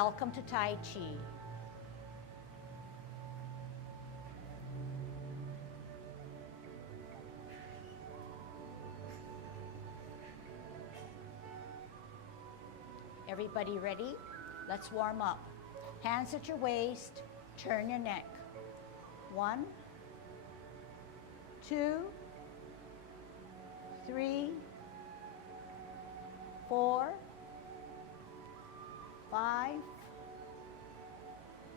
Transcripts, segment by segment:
Welcome to Tai Chi. Everybody ready? Let's warm up. Hands at your waist, turn your neck. 1, 2, 3, 4, 5,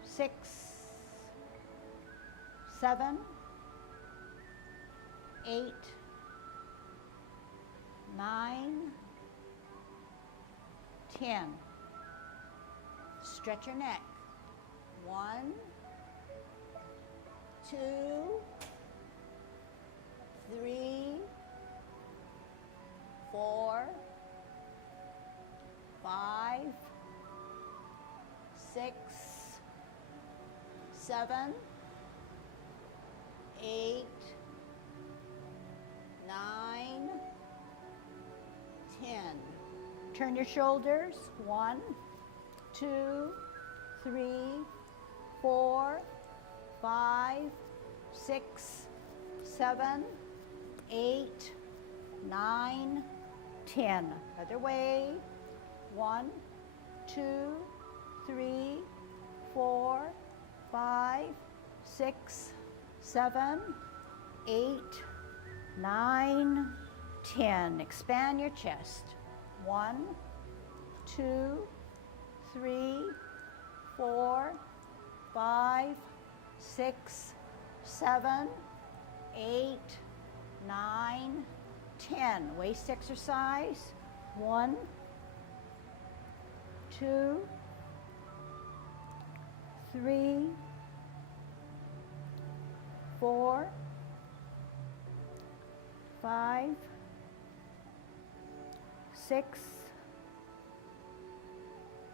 6, 7, 8, 9, 10. Stretch your neck. 1, 2, 3, 4, 5, 6, 7, 8, 9, 10. Turn your shoulders. 1, 2, 3, 4, 5, 6, 7, 8, 9, 10. Other way. 1, 2, 3, 4, 5, 6, 7, 8, 9, 10. Expand your chest. 1, 2, 3, 4, 5, 6, 7, 8, 9, 10. Waist exercise. 1, 2, 3, 4, 5, 6,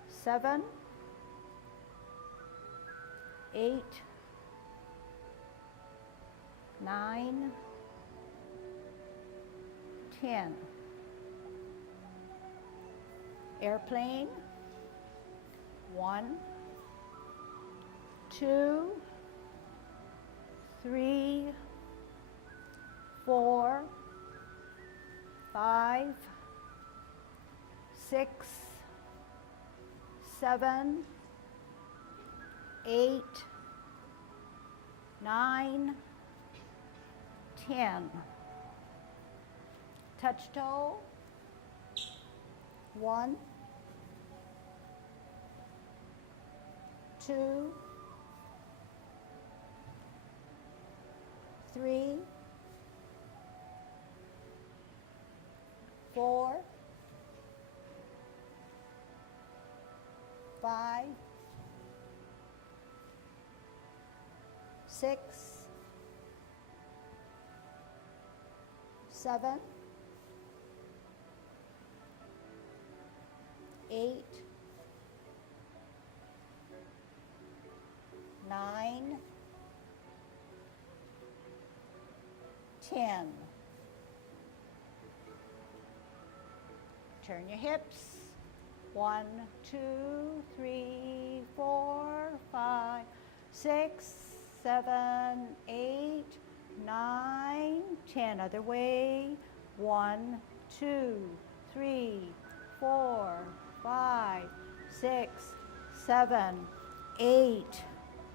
7, 8, 9, 10. Airplane. 1, 2, 3, 4, 5, 6, 7, 8, 9, 10. Touch toe. 1, 2, 3, 4, 5, 6, 7, 8, 9, 10. Turn your hips. 1, 2, 3, 4, 5, 6, 7, 8, 9, 10. Other way. 1, 2, 3, 4, 5, 6, 7, 8,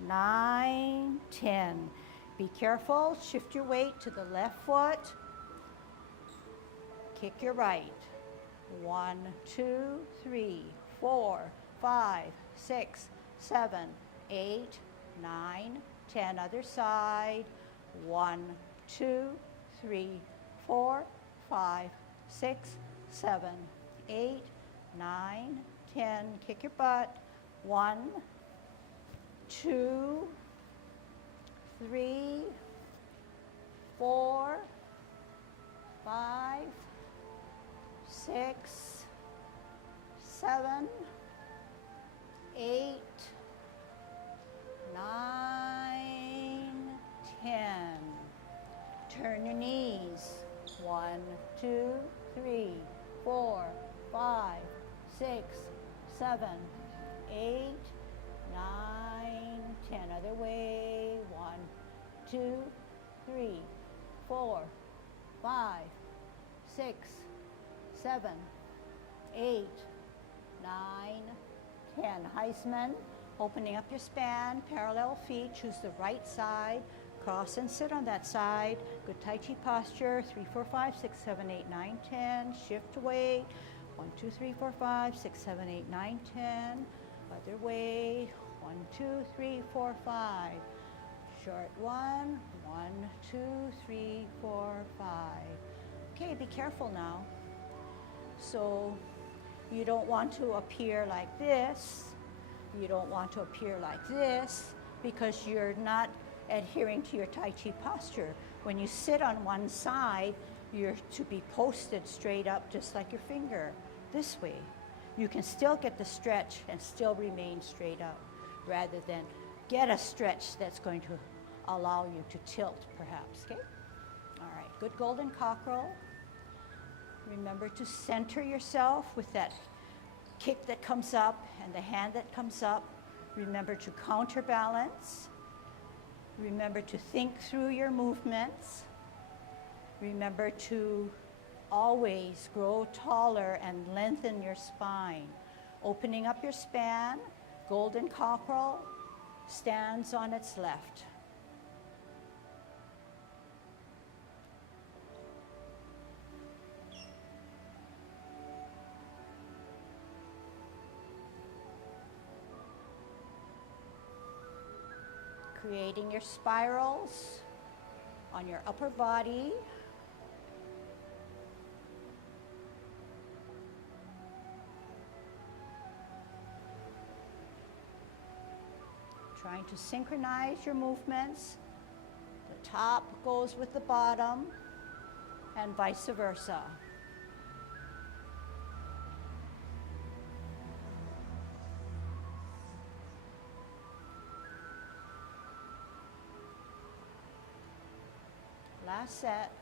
9, 10. Be careful. Shift your weight to the left foot. Kick your right. 1, 2, 3, 4, 5, 6, 7, 8, 9, 10. Other side. 1, 2, 3, 4, 5, 6, 7, 8, 9, 10. Kick your butt. 1, 2, 3, 4, 5, 6, 7, 8, 9, 10. Turn your knees. 1, 2, 3, 4, 5, 6, 7, 8, 9, 10. Other way. 1, 2, 3, 4, 5, 6, 7, 8, 9, 10. Heisman, opening up your span, parallel feet, choose the right side, cross and sit on that side. Good Tai Chi posture, 3, 4, 5, 6, 7, 8, 9, 10. Shift weight, 1, 2, 3, 4, 5, 6, 7, 8, 9, 10. Other way, 1, 2, 3, 4, 5. Short 1, 1, 2, 3, 4, 5. Okay, be careful now. So you don't want to appear like this. You don't want to appear like this because you're not adhering to your Tai Chi posture. When you sit on one side, you're to be posted straight up just like your finger, this way. You can still get the stretch and still remain straight up rather than get a stretch that's going to allow you to tilt perhaps, okay? All right, good golden cockerel. Remember to center yourself with that kick that comes up and the hand that comes up. Remember to counterbalance. Remember to think through your movements. Remember to always grow taller and lengthen your spine. Opening up your span, golden cockerel stands on its left. Creating your spirals on your upper body. Trying to synchronize your movements. The top goes with the bottom and vice versa. Last set.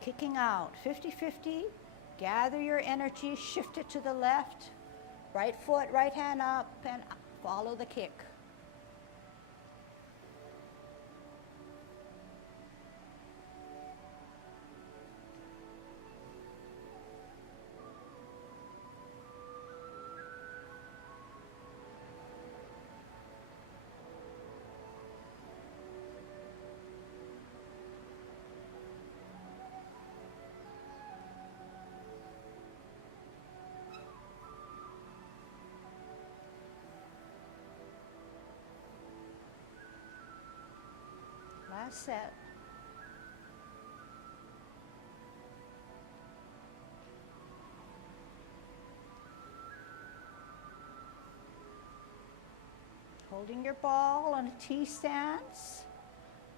Kicking out, 50-50. Gather your energy, shift it to the left. Right foot, right hand up, and follow the kick. Last set. Holding your ball on a T stance.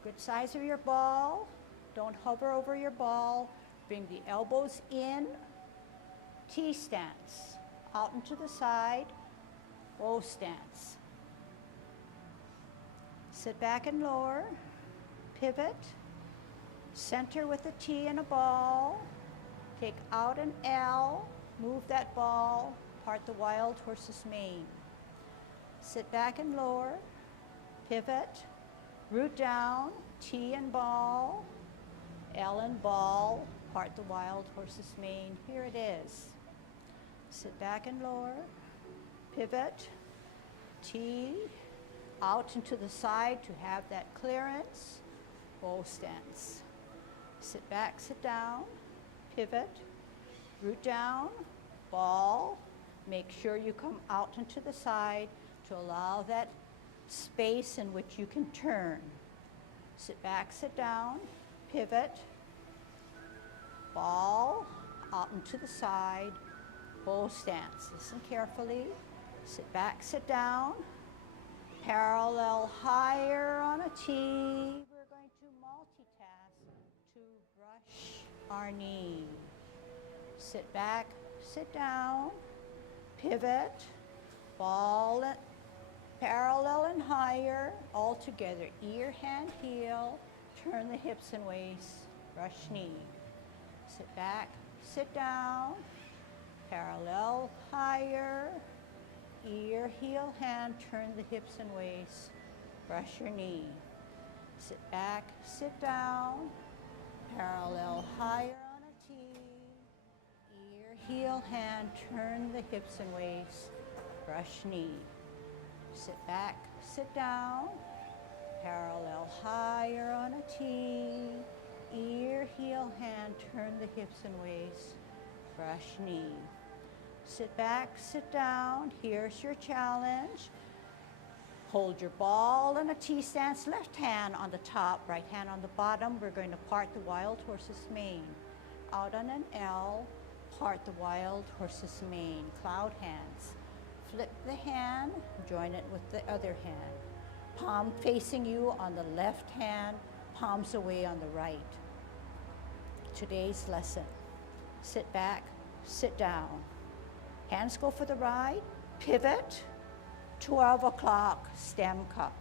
Good size of your ball. Don't hover over your ball. Bring the elbows in. T stance. Out and to the side. Bow stance. Sit back and lower. Pivot, center with a T and a ball, take out an L, move that ball, part the wild horse's mane. Sit back and lower, pivot, root down, T and ball, L and ball, part the wild horse's mane. Here it is. Sit back and lower, pivot, T, out and to the side to have that clearance. Bow stance. Sit back, sit down, pivot, root down, ball. Make sure you come out and to the side to allow that space in which you can turn. Sit back, sit down, pivot, ball, out and to the side, bow stance. Listen carefully. Sit back, sit down, parallel higher on a T. Our knee. Sit back, sit down, pivot, ball parallel and higher, all together. Ear, hand, heel, turn the hips and waist, brush knee. Sit back, sit down, parallel higher, ear, heel, hand, turn the hips and waist, brush your knee. Sit back, sit down, parallel higher on a T, ear, heel, hand, turn the hips and waist, brush knee. Sit back, sit down, parallel higher on a T, ear, heel, hand, turn the hips and waist, brush knee. Sit back, sit down, here's your challenge. Hold your ball in a T stance, left hand on the top, right hand on the bottom. We're going to part the wild horse's mane. Out on an L, part the wild horse's mane, cloud hands. Flip the hand, join it with the other hand. Palm facing you on the left hand, palms away on the right. Today's lesson, sit back, sit down. Hands go for the ride, pivot, 12 o'clock, stem cup.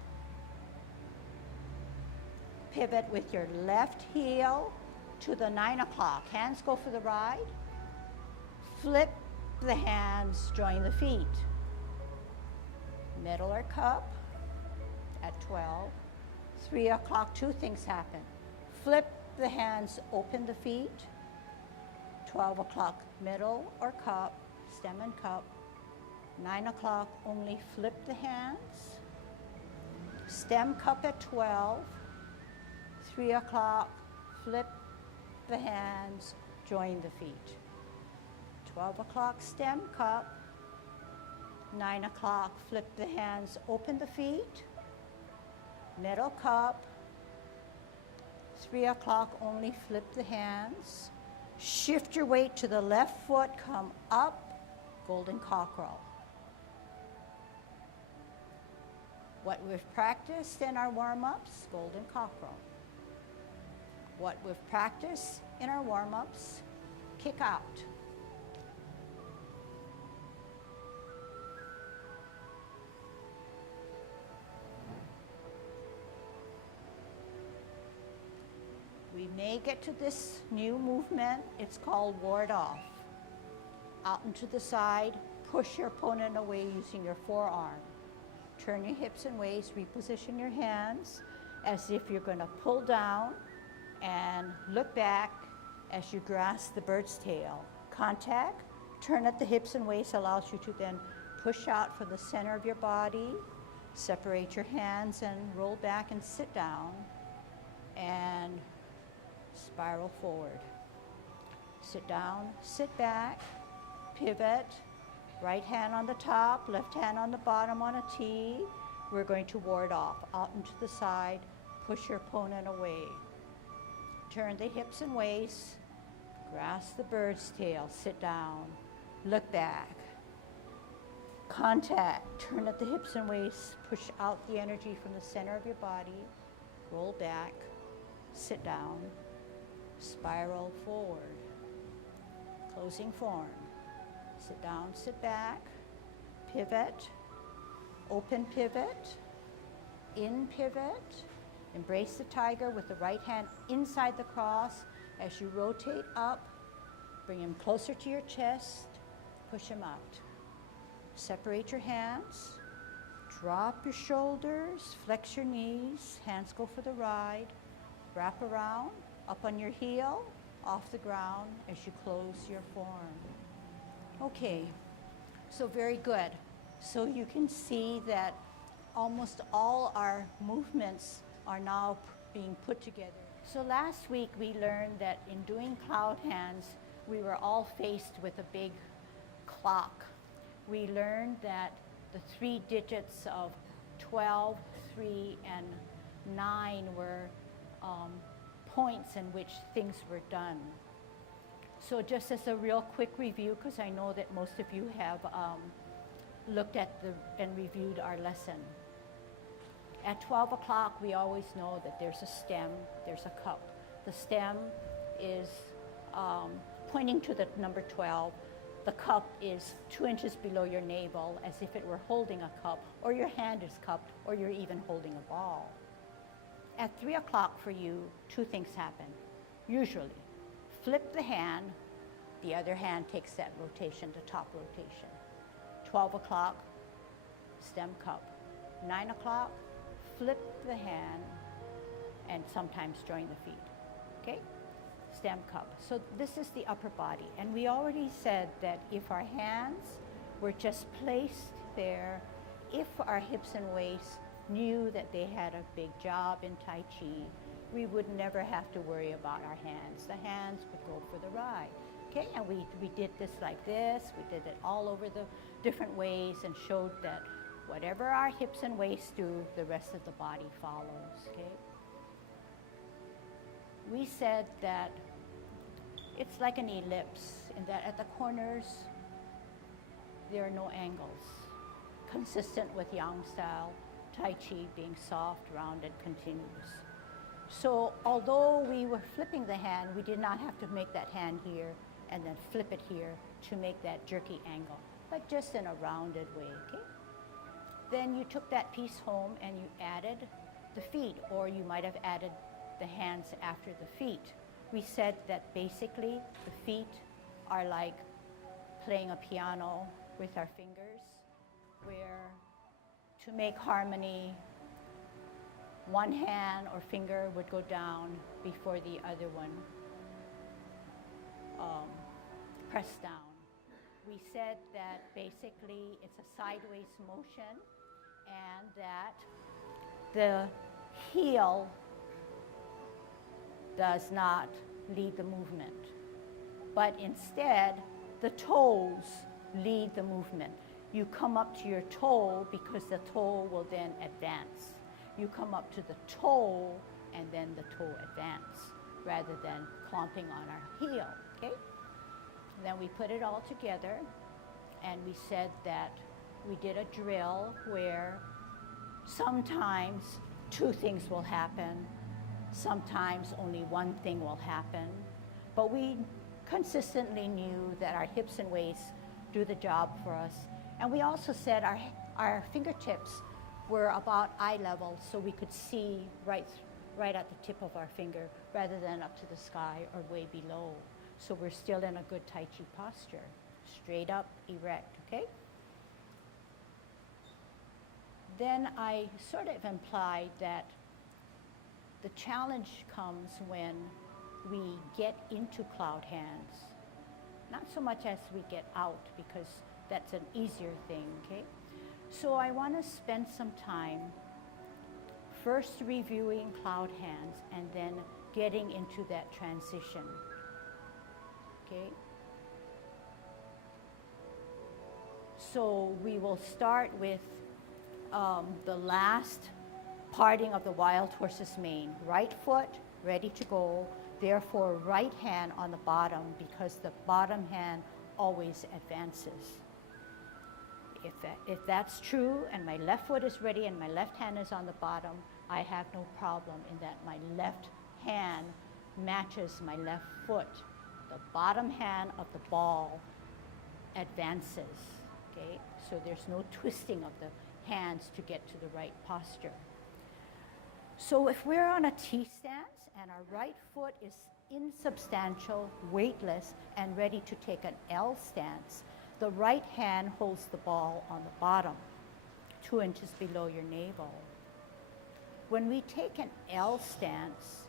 Pivot with your left heel to the 9 o'clock. Hands go for the ride. Flip the hands, join the feet. Middle or cup at 12. 3 o'clock, two things happen. Flip the hands, open the feet. 12 o'clock, middle or cup, stem and cup. 9 o'clock, only flip the hands. Stem cup at 12. 3 o'clock, flip the hands, join the feet. 12 o'clock, stem cup. 9 o'clock, flip the hands, open the feet. Middle cup. 3 o'clock, only flip the hands. Shift your weight to the left foot, come up, golden cockerel. What we've practiced in our warm-ups, golden cockerel. What we've practiced in our warm-ups, kick out. We may get to this new movement. It's called ward off. Out and to the side, push your opponent away using your forearm. Turn your hips and waist, reposition your hands as if you're going to pull down and look back as you grasp the bird's tail. Contact, turn at the hips and waist allows you to then push out from the center of your body, separate your hands and roll back and sit down and spiral forward. Sit down, sit back, pivot, right hand on the top, left hand on the bottom on a T. We're going to ward off, out and to the side, push your opponent away. Turn the hips and waist, grasp the bird's tail, sit down, look back. Contact, turn at the hips and waist, push out the energy from the center of your body, roll back, sit down, spiral forward. Closing form. Sit down, sit back, pivot, open pivot, in pivot, embrace the tiger with the right hand inside the cross. As you rotate up, bring him closer to your chest, push him out. Separate your hands, drop your shoulders, flex your knees, hands go for the ride, wrap around, up on your heel, off the ground as you close your form. Okay, so very good. So you can see that almost all our movements are now being put together. So last week we learned that in doing cloud hands, we were all faced with a big clock. We learned that the 3 digits of 12, 3, and 9 were points in which things were done. So just as a real quick review, because I know that most of you have looked at and reviewed our lesson. At 12 o'clock, we always know that there's a stem, there's a cup. The stem is pointing to the number 12. The cup is 2 inches below your navel, as if it were holding a cup, or your hand is cupped, or you're even holding a ball. At 3 o'clock for you, 2 things happen, usually. flip the hand, the other hand takes that rotation, the top rotation. 12 o'clock, stem cup. 9 o'clock, flip the hand, and sometimes join the feet, okay? Stem cup. So this is the upper body. And we already said that if our hands were just placed there, if our hips and waists knew that they had a big job in Tai Chi, we would never have to worry about our hands. The hands would go for the ride. Okay, and we did this like this. We did it all over the different ways and showed that whatever our hips and waists do, the rest of the body follows, okay? We said that it's like an ellipse in that at the corners, there are no angles, consistent with Yang style, Tai Chi being soft, rounded, continuous. So although we were flipping the hand, we did not have to make that hand here and then flip it here to make that jerky angle, but just in a rounded way, okay? Then you took that piece home and you added the feet, or you might have added the hands after the feet. We said that basically the feet are like playing a piano with our fingers, where to make harmony, one hand or finger would go down before the other one pressed down. We said that basically it's a sideways motion and that the heel does not lead the movement, but instead the toes lead the movement. You come up to your toe because the toe will then advance. You come up to the toe and then the toe advance rather than clomping on our heel, okay? And then we put it all together and we said that we did a drill where sometimes two things will happen, sometimes only one thing will happen, but we consistently knew that our hips and waists do the job for us. And we also said our fingertips were about eye level so we could see right at the tip of our finger rather than up to the sky or way below. So we're still in a good Tai Chi posture, straight up, erect, okay? Then I sort of implied that the challenge comes when we get into cloud hands. Not so much as we get out, because that's an easier thing, okay? So I want to spend some time first reviewing cloud hands and then getting into that transition, okay? So we will start with the last parting of the wild horse's mane. Right foot, ready to go. Therefore, right hand on the bottom, because the bottom hand always advances. If that's true and my left foot is ready and my left hand is on the bottom, I have no problem in that my left hand matches my left foot. The bottom hand of the ball advances, okay? So there's no twisting of the hands to get to the right posture. So if we're on a T stance and our right foot is insubstantial, weightless, and ready to take an L stance, the right hand holds the ball on the bottom, 2 inches below your navel. When we take an L stance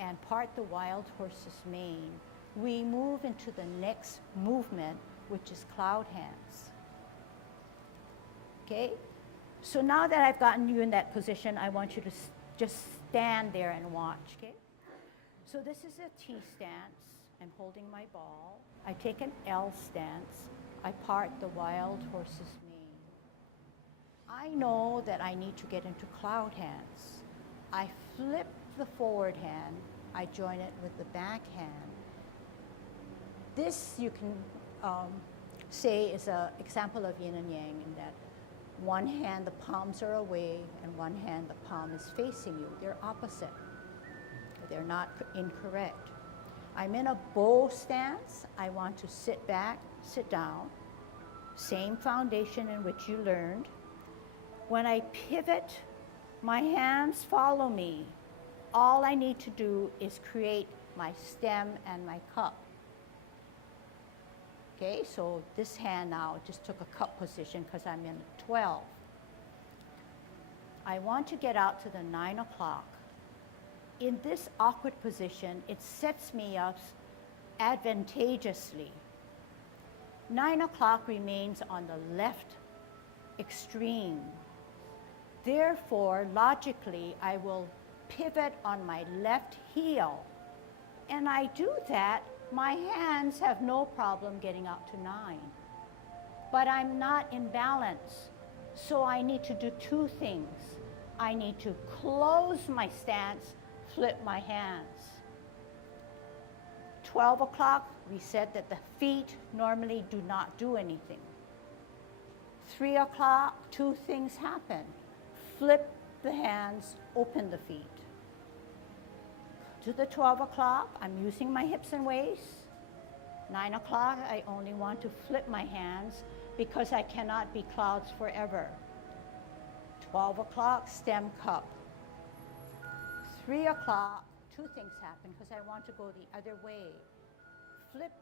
and part the wild horse's mane, we move into the next movement, which is cloud hands. Okay? So now that I've gotten you in that position, I want you to just stand there and watch, okay? So this is a T stance. I'm holding my ball. I take an L stance. I part the wild horse's mane. I know that I need to get into cloud hands. I flip the forward hand. I join it with the back hand. This you can say is an example of yin and yang, in that one hand the palms are away and one hand the palm is facing you. They're opposite. They're not incorrect. I'm in a bow stance. I want to sit back, sit down. Same foundation in which you learned. When I pivot, my hands follow me. All I need to do is create my stem and my cup. Okay, so this hand now just took a cup position because I'm in 12. I want to get out to the 9 o'clock. In this awkward position, it sets me up advantageously. 9 o'clock remains on the left extreme. Therefore, logically, I will pivot on my left heel. And I do that, my hands have no problem getting out to 9. But I'm not in balance. So I need to do two things. I need to close my stance, flip my hands. 12 o'clock, we said that the feet normally do not do anything. 3 o'clock, two things happen. Flip the hands, open the feet. To the 12 o'clock, I'm using my hips and waists. 9 o'clock, I only want to flip my hands because I cannot be clouds forever. 12 o'clock, stem cup. 3 o'clock, two things happen because I want to go the other way. Flip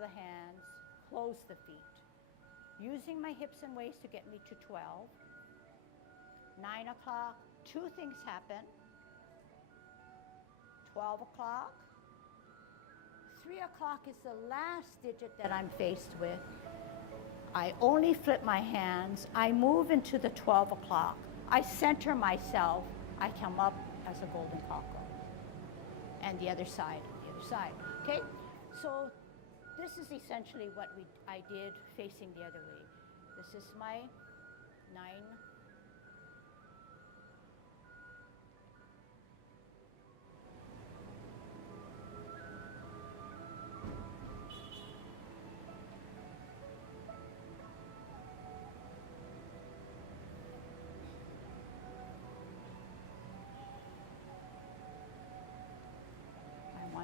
the hands, close the feet. Using my hips and waists to get me to 12. 9 o'clock, two things happen. 12 o'clock. 3 o'clock is the last digit that I'm faced with. I only flip my hands. I move into the 12 o'clock. I center myself. I come up as a golden cockle. And the other side, okay? So this is essentially what I did facing the other way. This is my 9.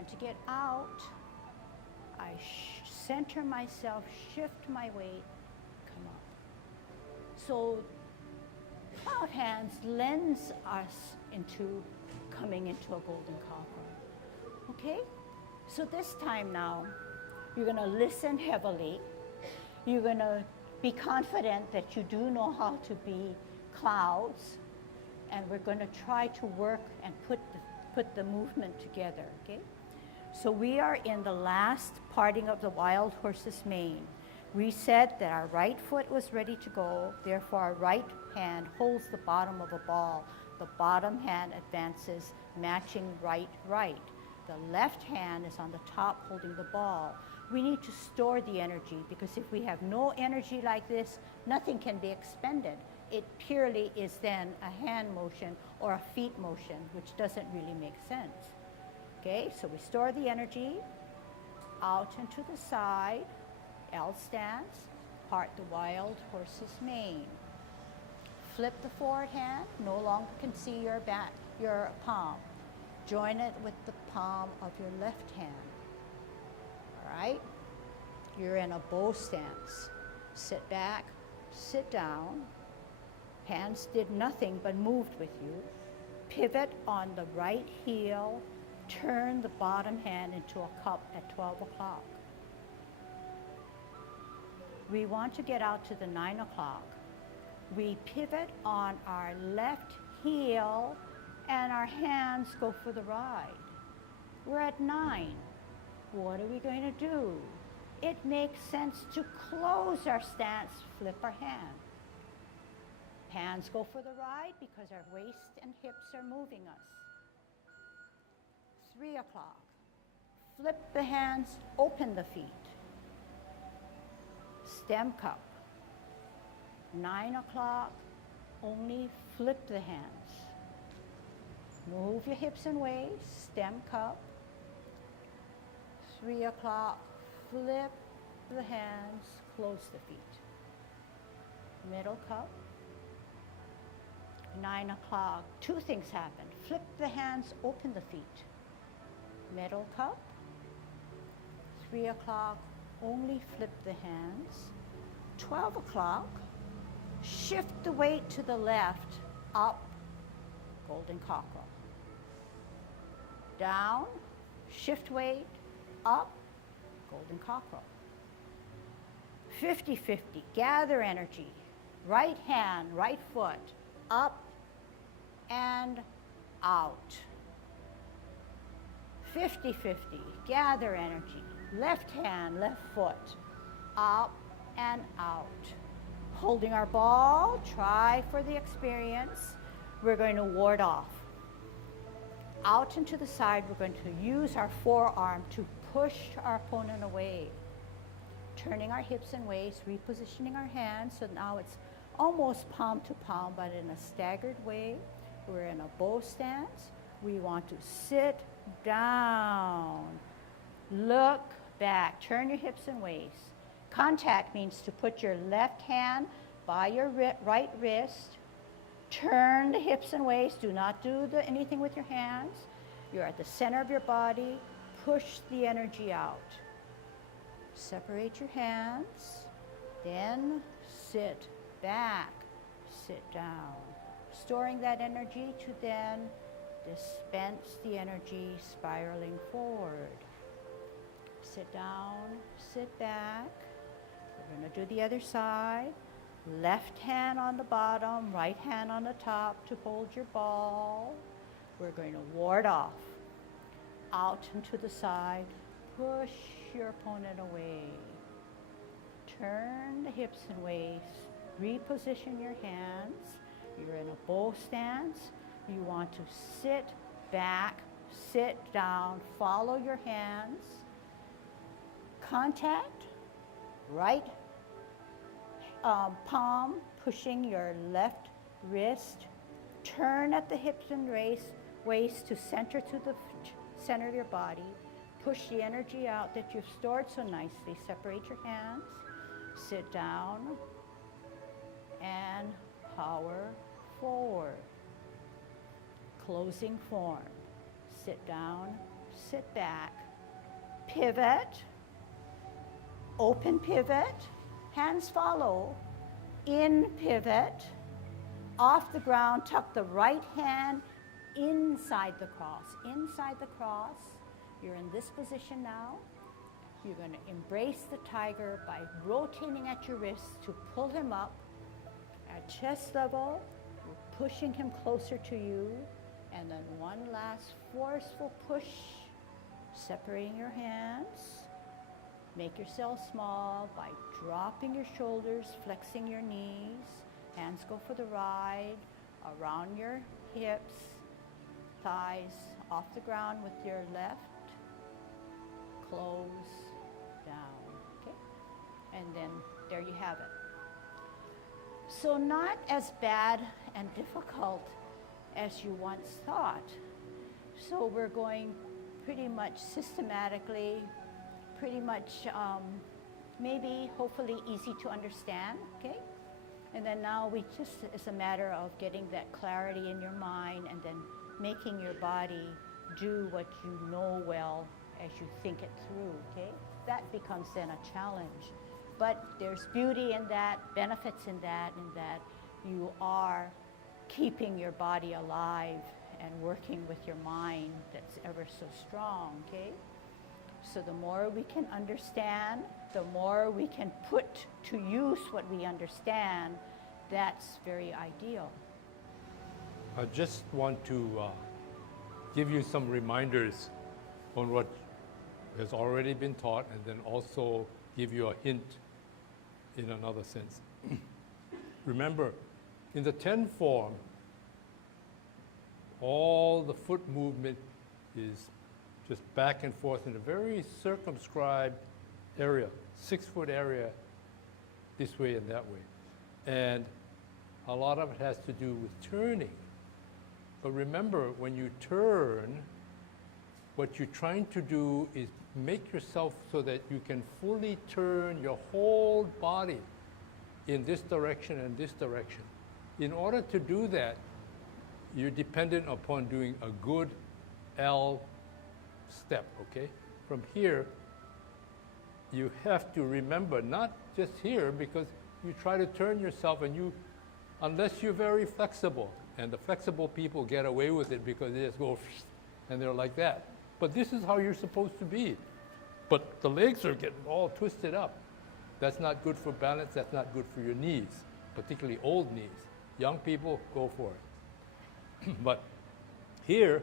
To get out, I center myself, shift my weight, come up. So cloud hands lends us into coming into a golden cockle. Okay? So this time now, you're going to listen heavily. You're going to be confident that you do know how to be clouds, and we're going to try to work and put the movement together. Okay? So we are in the last parting of the wild horse's mane. We said that our right foot was ready to go, therefore our right hand holds the bottom of a ball. The bottom hand advances, matching right. The left hand is on the top holding the ball. We need to store the energy because if we have no energy like this, nothing can be expended. It purely is then a hand motion or a feet motion, which doesn't really make sense. Okay, so we store the energy, out and to the side, L stance, part the wild horse's mane. Flip the forward hand, no longer can see your palm. Join it with the palm of your left hand. All right, you're in a bow stance. Sit back, sit down. Hands did nothing but moved with you. Pivot on the right heel. Turn the bottom hand into a cup at 12 o'clock. We want to get out to the 9 o'clock. We pivot on our left heel and our hands go for the ride. We're at 9. What are we going to do? It makes sense to close our stance, flip our hand. Hands go for the ride because our waist and hips are moving us. 3 o'clock. Flip the hands, open the feet. Stem cup. 9 o'clock, only flip the hands. Move your hips and waists, stem cup. 3 o'clock, flip the hands, close the feet. Middle cup. 9 o'clock, two things happen. Flip the hands, open the feet. Middle cup. 3 o'clock, only flip the hands. 12 o'clock, shift the weight to the left, up, golden cockerel. Down, shift weight, up, golden cockerel. 50-50, gather energy. Right hand, right foot, up and out. 50-50, gather energy. Left hand, left foot, up and out. Holding our ball, try for the experience. We're going to ward off. Out and to the side, we're going to use our forearm to push our opponent away. Turning our hips and waist, repositioning our hands, so now it's almost palm to palm, but in a staggered way. We're in a bow stance. We want to sit down, look back, turn your hips and waist. Contact means to put your left hand by your right wrist, turn the hips and waist, do not do anything with your hands. You're at the center of your body, push the energy out. Separate your hands, then sit back, sit down. Storing that energy to then dispense the energy spiraling forward. Sit down, sit back. We're going to do the other side. Left hand on the bottom, right hand on the top to hold your ball. We're going to ward off. Out and to the side. Push your opponent away. Turn the hips and waist. Reposition your hands. You're in a bow stance. You want to sit back, sit down, follow your hands. Contact, right palm pushing your left wrist. Turn at the hips and waist to center to the center of your body. Push the energy out that you've stored so nicely. Separate your hands. Sit down and power forward. Closing form. Sit down, sit back. Pivot. Open pivot. Hands follow. In pivot. Off the ground, tuck the right hand inside the cross. Inside the cross. You're in this position now. You're going to embrace the tiger by rotating at your wrists to pull him up. At chest level, you're pushing him closer to you. And then one last forceful push, separating your hands. Make yourself small by dropping your shoulders, flexing your knees. Hands go for the ride, around your hips, thighs, off the ground with your left. Close down, okay? And then there you have it. So not as bad and difficult as you once thought. So we're going pretty much systematically, pretty much maybe hopefully easy to understand, okay? And then now it's a matter of getting that clarity in your mind and then making your body do what you know well as you think it through, okay? That becomes then a challenge. But there's beauty in that, benefits in that you are keeping your body alive and working with your mind that's ever so strong, okay? So the more we can understand, the more we can put to use what we understand, that's very ideal. I just want to give you some reminders on what has already been taught and then also give you a hint in another sense. Remember, in the 10 form, all the foot movement is just back and forth in a very circumscribed area, 6-foot area, this way and that way. And a lot of it has to do with turning. But remember, when you turn, what you're trying to do is make yourself so that you can fully turn your whole body in this direction and this direction. In order to do that, you're dependent upon doing a good L step, okay? From here, you have to remember, not just here, because you try to turn yourself and unless you're very flexible, and the flexible people get away with it because they just go, and they're like that. But this is how you're supposed to be. But the legs are getting all twisted up. That's not good for balance. That's not good for your knees, particularly old knees. Young people, go for it. But here,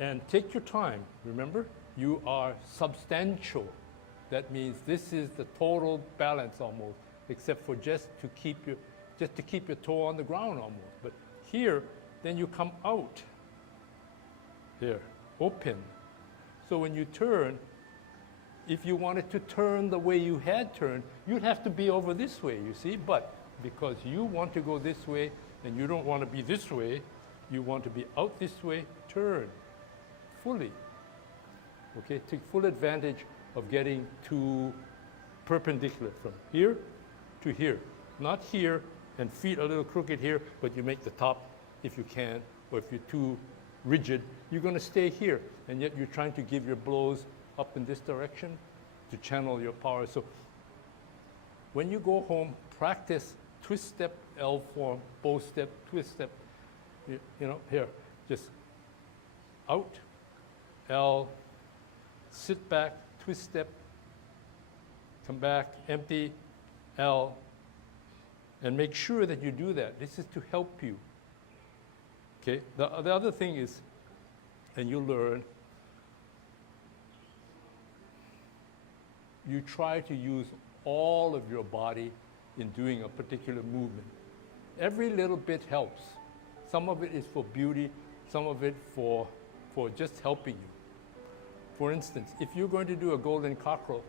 and take your time, remember, you are substantial. That means this is the total balance almost, except for just to keep your toe on the ground almost. But here, then you come out. Here, open. So when you turn, if you wanted to turn the way you had turned, you'd have to be over this way, you see? But because you want to go this way and you don't want to be this way, you want to be out this way, turn fully. Okay, take full advantage of getting to perpendicular from here to here. Not here and feet a little crooked here, but you make the top if you can, or if you're too rigid, you're going to stay here. And yet you're trying to give your blows up in this direction to channel your power. So when you go home, practice twist step, L form, bow step, twist step. You know, here, just out, L, sit back, twist step, come back, empty, L, and make sure that you do that. This is to help you. Okay, the other thing is, and you learn, you try to use all of your body in doing a particular movement. Every little bit helps. Some of it is for beauty, some of it for just helping you. For instance, if you're going to do a golden cockerel,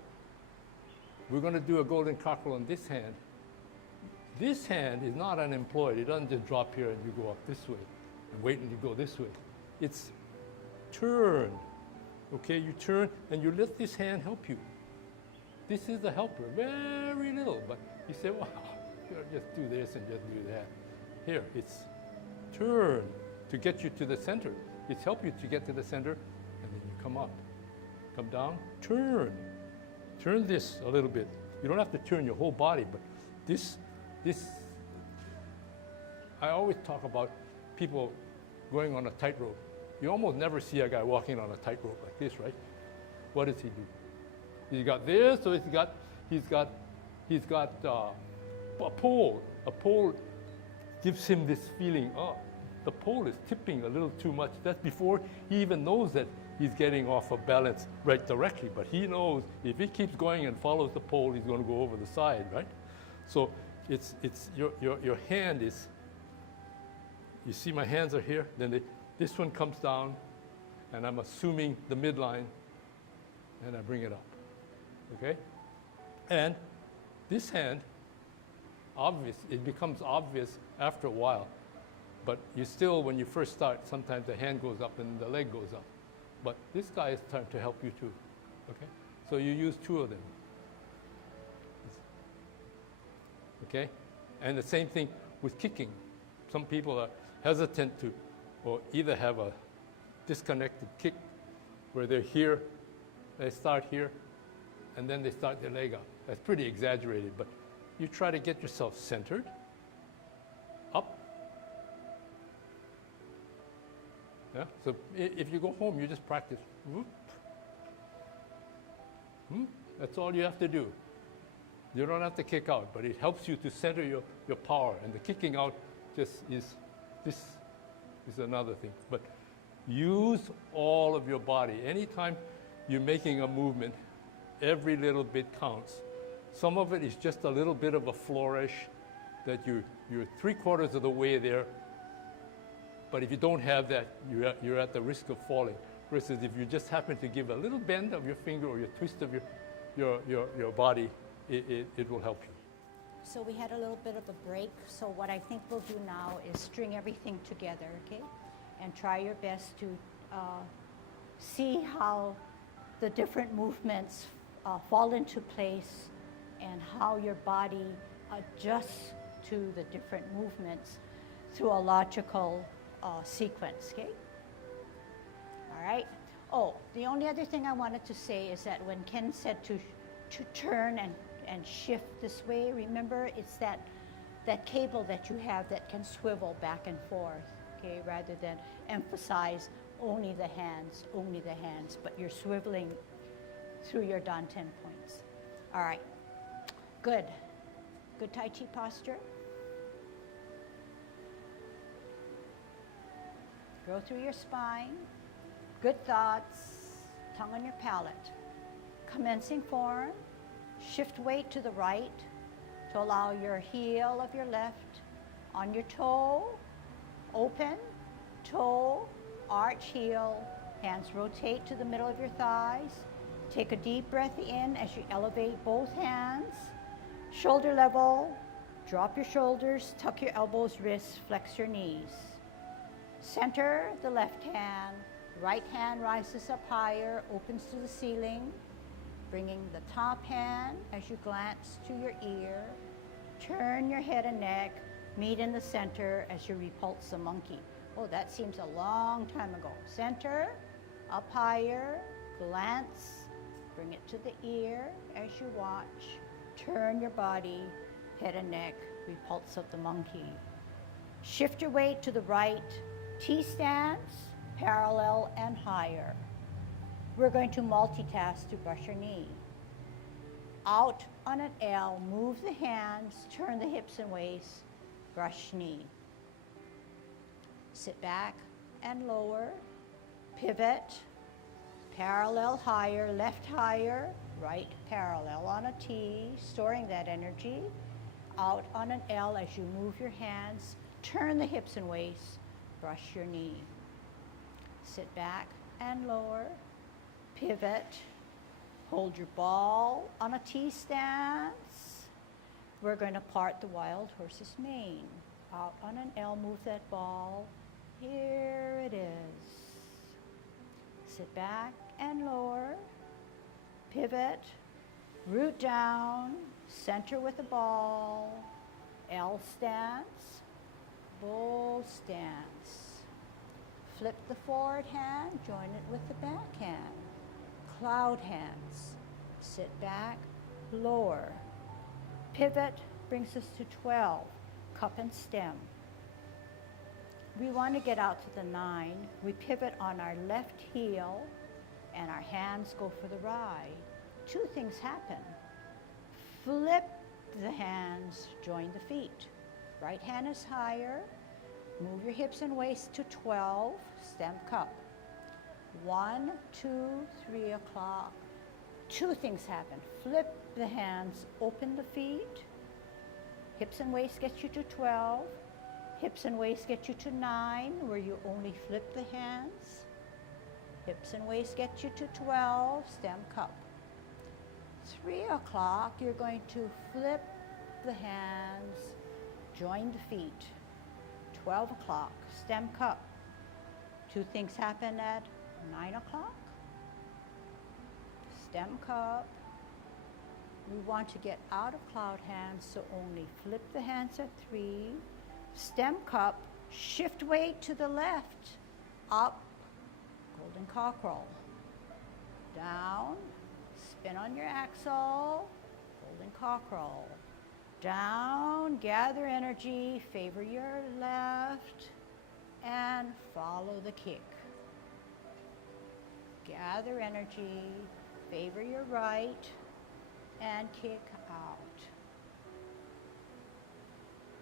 we're going to do a golden cockerel on this hand. This hand is not unemployed. It doesn't just drop here and you go up this way and wait until you go this way. It's turn. Okay, you turn and you let this hand help you. This is the helper, very little, but you say, wow, just do this and just do that. Here, it's turn to get you to the center. It's help you to get to the center, and then you come up. Come down, turn. Turn this a little bit. You don't have to turn your whole body, but this, I always talk about people going on a tightrope. You almost never see a guy walking on a tightrope like this, right? What does he do? He's got this, so he's got a pole. A pole gives him this feeling, oh, the pole is tipping a little too much. That's before he even knows that he's getting off of balance right directly. But he knows if he keeps going and follows the pole, he's going to go over the side, right? So it's your hand is, you see my hands are here, then this one comes down, and I'm assuming the midline, and I bring it up. Okay? And this hand, obvious, it becomes obvious after a while. But you still, when you first start, sometimes the hand goes up and the leg goes up. But this guy is trying to help you too. Okay? So you use two of them. Okay? And the same thing with kicking. Some people are hesitant to, or either have a disconnected kick where they're here, they start here, and then they start their leg up. That's pretty exaggerated, but you try to get yourself centered, up. Yeah? So if you go home, you just practice. Whoop. That's all you have to do. You don't have to kick out, but it helps you to center your power. And the kicking out just is, this is another thing. But use all of your body. Anytime you're making a movement, every little bit counts. Some of it is just a little bit of a flourish that you're 3/4 of the way there. But if you don't have that, you're at the risk of falling. Versus if you just happen to give a little bend of your finger or your twist of your body, it will help you. So we had a little bit of a break. So what I think we'll do now is string everything together, okay? And try your best to see how the different movements fall into place and how your body adjusts to the different movements through a logical sequence, okay? All right. Oh, the only other thing I wanted to say is that when Ken said to turn and shift this way, remember it's that cable that you have that can swivel back and forth, okay, rather than emphasize only the hands, but you're swiveling through your danten points. All right, good. Good Tai Chi posture. Go through your spine. Good thoughts, tongue on your palate. Commencing form, shift weight to the right to allow your heel of your left on your toe, open, toe, arch heel, hands rotate to the middle of your thighs. Take a deep breath in as you elevate both hands, shoulder level, drop your shoulders, tuck your elbows, wrists, flex your knees. Center the left hand, right hand rises up higher, opens to the ceiling, bringing the top hand as you glance to your ear. Turn your head and neck, meet in the center as you repulse the monkey. Oh, that seems a long time ago. Center, up higher, glance, bring it to the ear as you watch. Turn your body, head and neck, repulse of the monkey. Shift your weight to the right, T-stance, parallel and higher. We're going to multitask to brush your knee. Out on an L, move the hands, turn the hips and waist, brush knee. Sit back and lower, pivot, parallel higher, left higher, right parallel on a T, storing that energy. Out on an L as you move your hands, turn the hips and waist, brush your knee. Sit back and lower, pivot, hold your ball on a T stance. We're going to part the wild horse's mane. Out on an L, move that ball. Here it is. Sit back and lower, pivot, root down, center with the ball, L stance, bull stance. Flip the forward hand, join it with the back hand. Cloud hands. Sit back, lower. Pivot brings us to 12, cup and stem. We want to get out to the 9. We pivot on our left heel and our hands go for the ride. Two things happen. Flip the hands, join the feet. Right hand is higher. Move your hips and waist to 12, stem cup. 1, 2, 3 o'clock. Two things happen. Flip the hands, open the feet. Hips and waist get you to 12. Hips and waist get you to 9, where you only flip the hands. Hips and waist get you to 12, stem cup. 3 o'clock, you're going to flip the hands, join the feet. 12 o'clock, stem cup. Two things happen at 9 o'clock. Stem cup. We want to get out of cloud hands, so only flip the hands at 3. Stem cup, shift weight to the left. Up, golden cockerel. Down, spin on your axle, golden cockerel. Down, gather energy, favor your left, and follow the kick. Gather energy, favor your right, and kick out.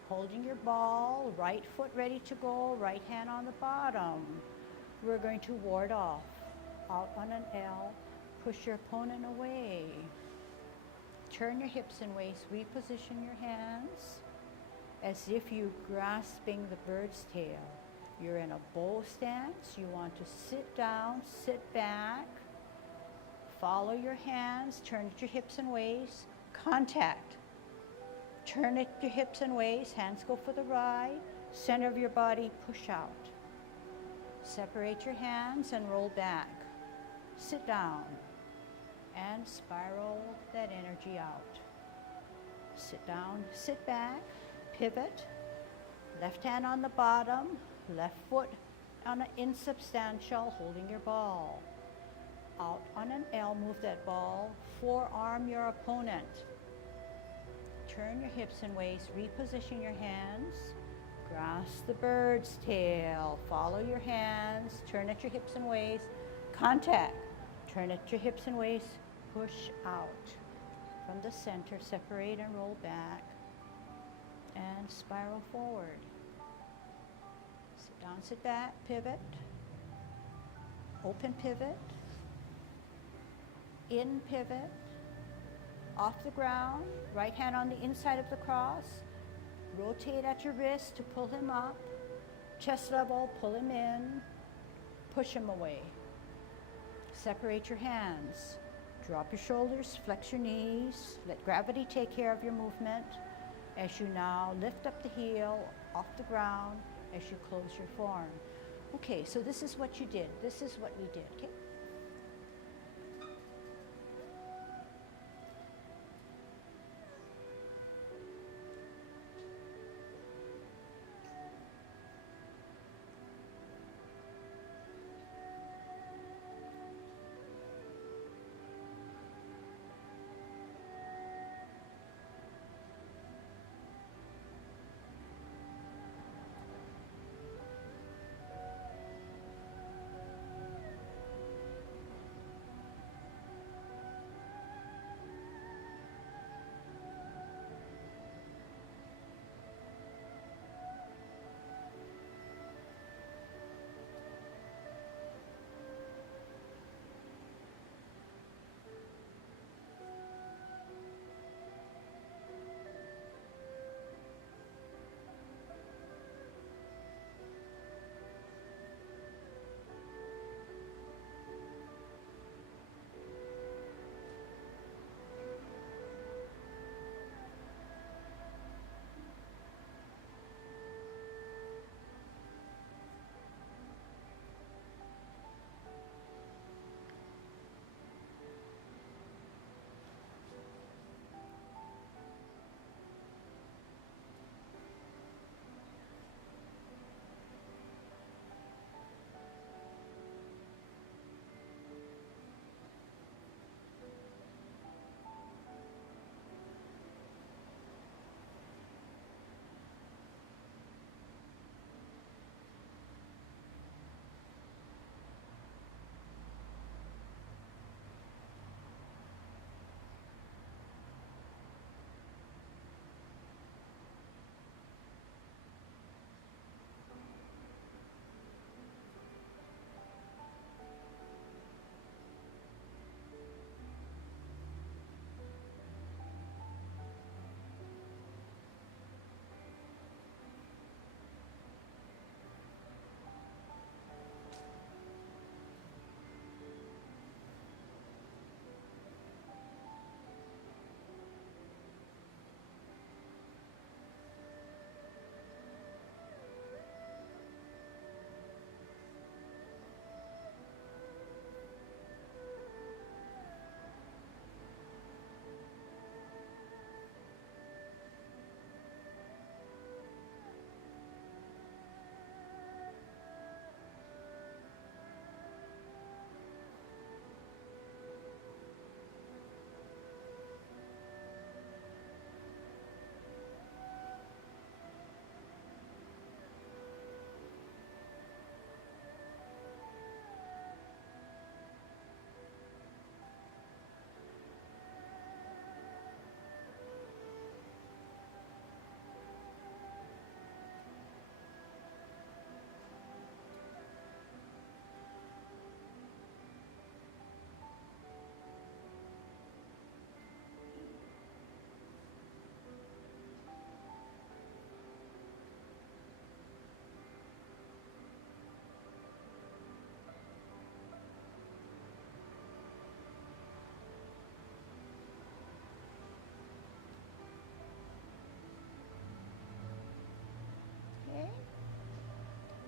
Holding your ball, right foot ready to go, right hand on the bottom. We're going to ward off. Out on an L, push your opponent away. Turn your hips and waist, reposition your hands as if you're grasping the bird's tail. You're in a bow stance. You want to sit down, sit back, follow your hands, turn at your hips and waist, contact. Turn at your hips and waist, hands go for the ride, center of your body, push out. Separate your hands and roll back. Sit down and spiral that energy out. Sit down, sit back, pivot, left hand on the bottom, left foot on an insubstantial, holding your ball. Out on an L, move that ball, forearm your opponent. Turn your hips and waist, reposition your hands, Grasp the bird's tail. Follow your hands. Turn at your hips and waist. Contact. Turn at your hips and waist. Push out from the center. Separate and roll back. And spiral forward. Sit down, sit back, pivot. Open pivot. In pivot. Off the ground. Right hand on the inside of the cross. Rotate at your wrist to pull him up. Chest level, pull him in. Push him away. Separate your hands. Drop your shoulders, flex your knees. Let gravity take care of your movement. As you now lift up the heel off the ground as you close your form. Okay, so this is what you did. This is what we did, okay?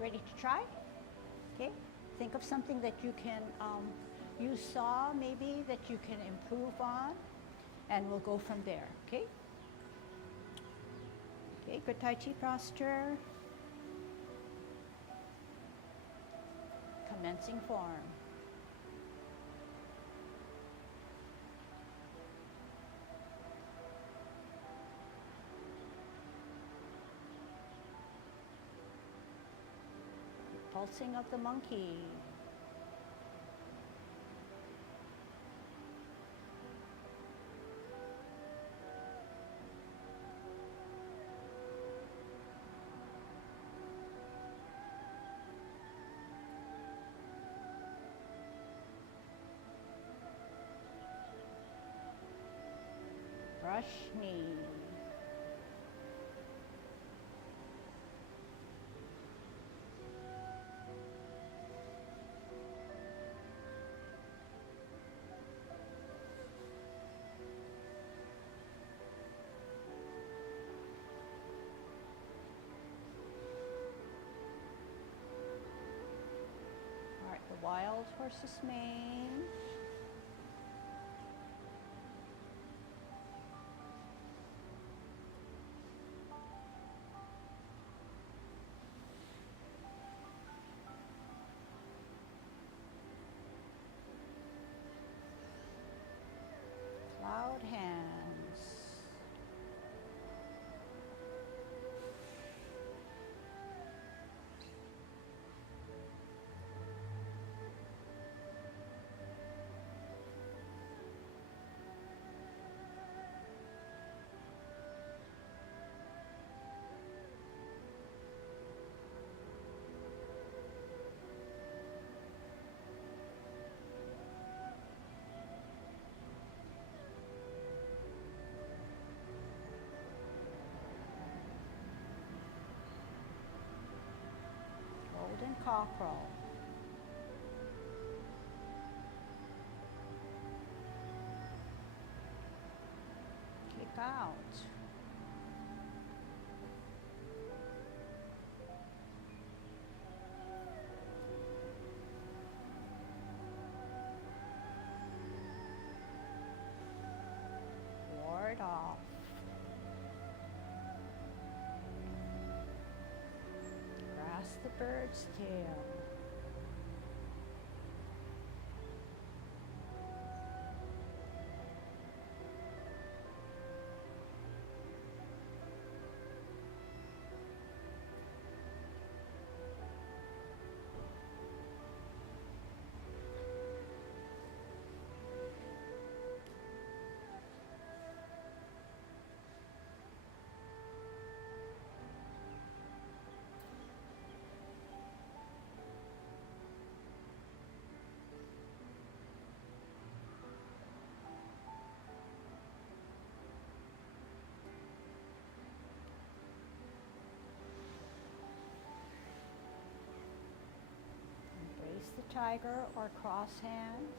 Ready to try? Okay. Think of something that you can, you saw maybe that you can improve on, and we'll go from there, okay? Okay, good Tai Chi posture. Commencing form. Pulsing of the monkey. Brush knee. All right, the wild horse's mane. Cloud hands. Golden cockerel. Kick out. Ward off. Grasp the bird's tail. Embrace the tiger or cross hands.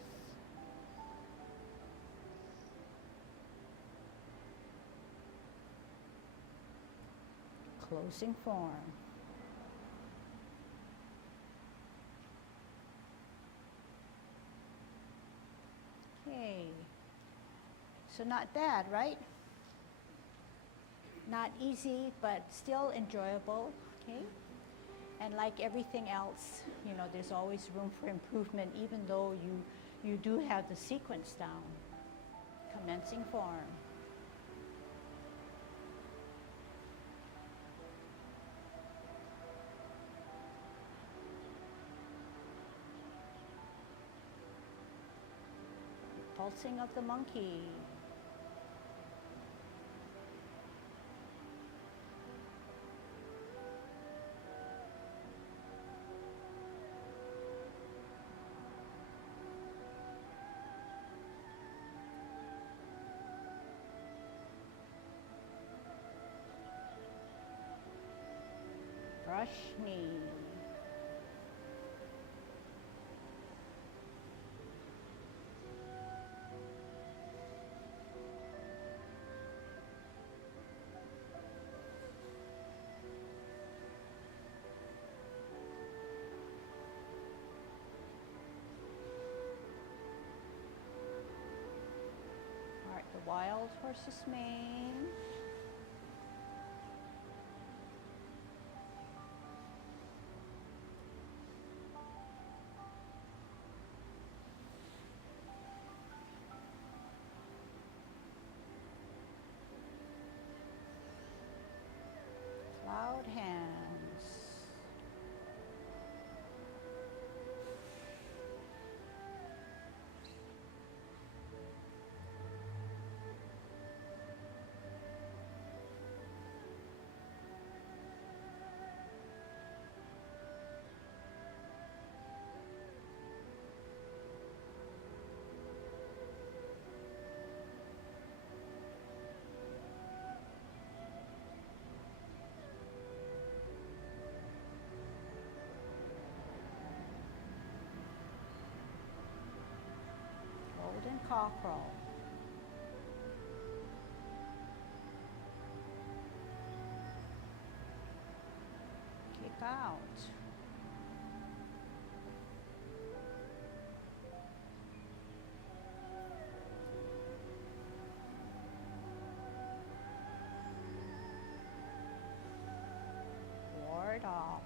Closing form. Okay. So not bad, right? Not easy, but still enjoyable, okay? And like everything else, you know, there's always room for improvement, even though you do have the sequence down. Commencing form. Pulsing of the monkey. Brush knee. All right, the wild horse's mane. Cloud hands. cockerel. Kick out. Ward off.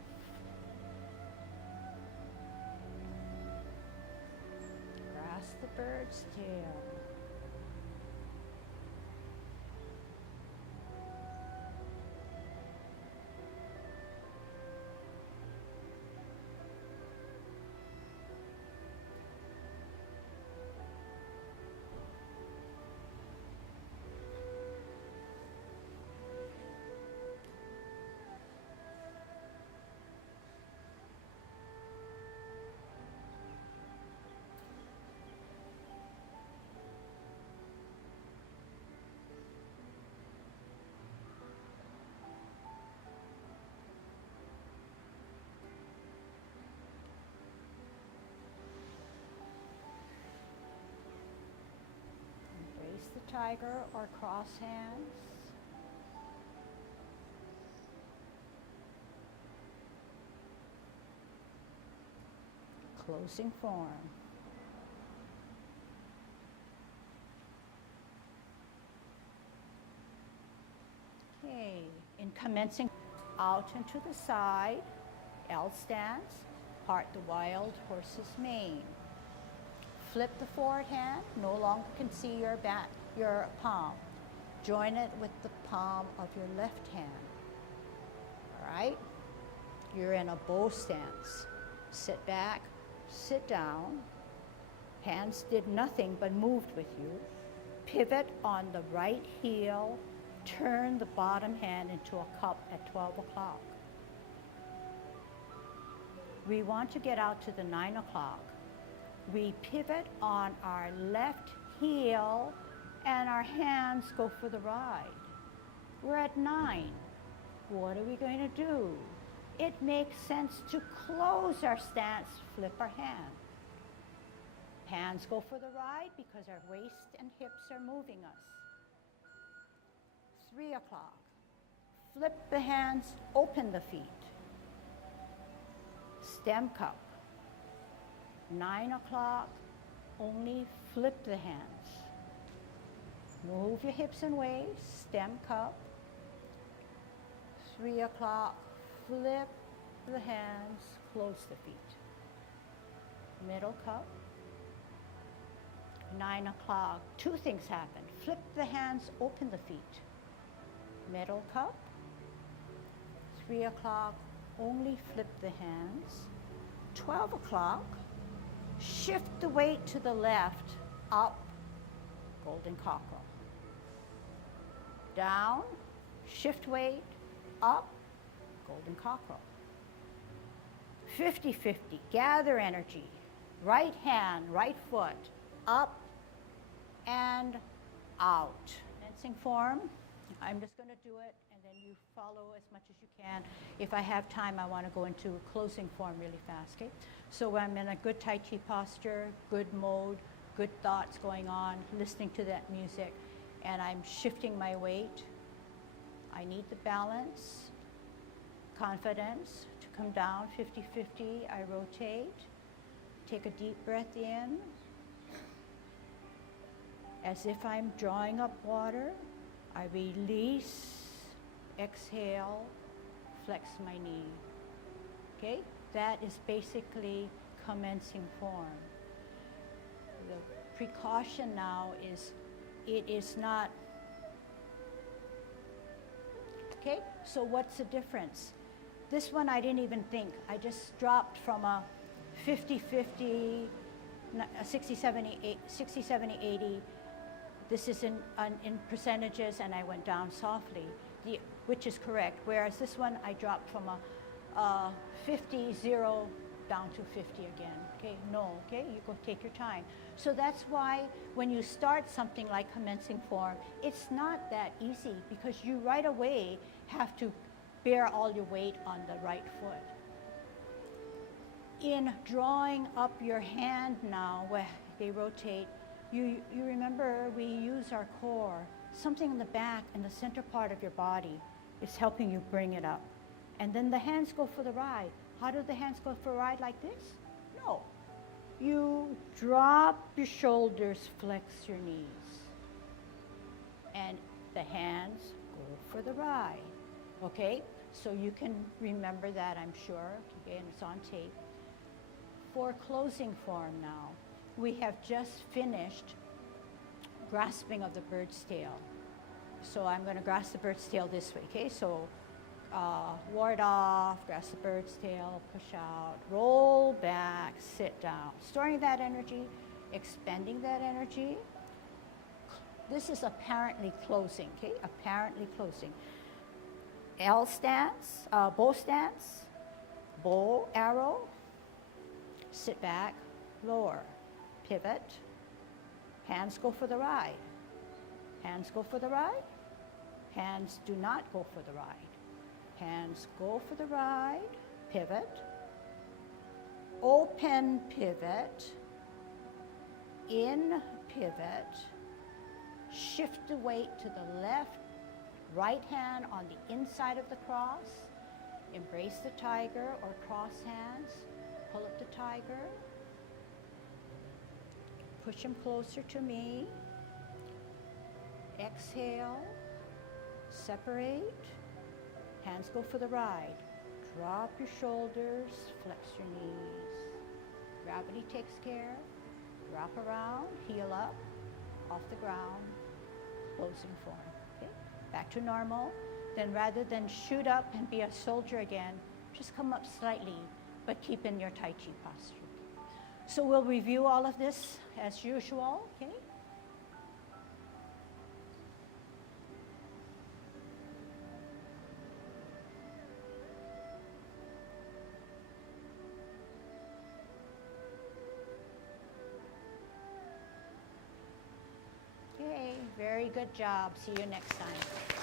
Grasp the bird's tail. Embrace the tiger or cross hands. Closing form. Okay, in commencing out and to the side, L stance, part the wild horse's mane. Flip the forward hand, no longer can see your palm. Join it with the palm of your left hand. All right? You're in a bow stance. Sit back, sit down. Hands did nothing but moved with you. Pivot on the right heel. Turn the bottom hand into a cup at 12 o'clock. We want to get out to the 9 o'clock. We pivot on our left heel and our hands go for the ride. We're at 9. What are we going to do? It makes sense to close our stance, flip our hand. Hands go for the ride because our waist and hips are moving us. 3 o'clock. Flip the hands, open the feet. Stem cup. 9 o'clock, only flip the hands. Move your hips and waist, stem cup. 3 o'clock, flip the hands, close the feet. Middle cup. 9 o'clock, 2 things happen. Flip the hands, open the feet. Middle cup. 3 o'clock, only flip the hands. 12 o'clock, shift the weight to the left, up, golden cockerel. Down, shift weight, up, golden cockerel. 50-50, gather energy. Right hand, right foot, up and out. Commencing form, I'm just going to do it and then you follow as much as you can. If I have time, I want to go into closing form really fast, okay? So I'm in a good Tai Chi posture, good mode, good thoughts going on, listening to that music, and I'm shifting my weight. I need the balance, confidence to come down 50-50. I rotate, take a deep breath in, as if I'm drawing up water. I release, exhale, flex my knee. Okay? That is basically commencing form. The precaution now is it is not. Okay? So what's the difference? This one I didn't even think. I just dropped from a 50-50, 60-70, 80. This is in percentages, and I went down softly, which is correct. Whereas this one, I dropped from a 50-0 down to 50 again. Okay, no, okay, you go take your time. So that's why when you start something like commencing form, it's not that easy because you right away have to bear all your weight on the right foot. In drawing up your hand now, where they rotate, You remember we use our core. Something in the back, in the center part of your body is helping you bring it up. And then the hands go for the ride. How do the hands go for a ride like this? No. You drop your shoulders, flex your knees. And the hands go for the ride. Okay? So you can remember that, I'm sure. Okay, and it's on tape. For closing form now, we have just finished grasping of the bird's tail. So I'm going to grasp the bird's tail this way, okay? So ward off, grasp the bird's tail, push out, roll back, sit down. Storing that energy, expending that energy. This is apparently closing, okay? Apparently closing. L stance, bow stance, bow, arrow, sit back, lower, pivot, hands go for the ride. Hands go for the ride. Hands do not go for the ride. Hands go for the ride, pivot, open pivot, in pivot, shift the weight to the left, right hand on the inside of the cross, embrace the tiger or cross hands, pull up the tiger, push him closer to me, exhale, separate, hands go for the ride, drop your shoulders, flex your knees, gravity takes care, drop around, heel up, off the ground, closing form, okay? Back to normal. Then rather than shoot up and be a soldier again, just come up slightly, but keep in your Tai Chi posture. So we'll review all of this as usual, okay? Okay, very good job. See you next time.